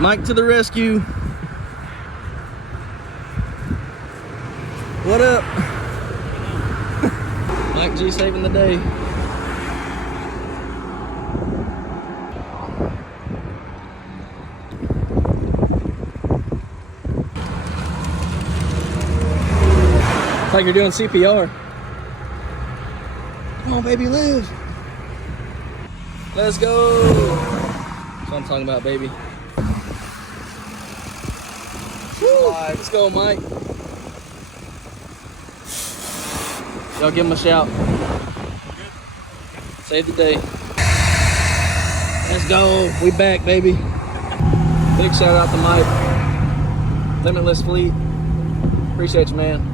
Mike to the rescue. What up? Mike G saving the day. It's like you're doing CPR. Come on, baby, live. Let's go. That's what I'm talking about, baby. Woo. Let's go, Mike. Y'all give him a shout. Save the day. Let's go. We back, baby. Big shout out to Mike. Limitless Fleet. Appreciate you, man.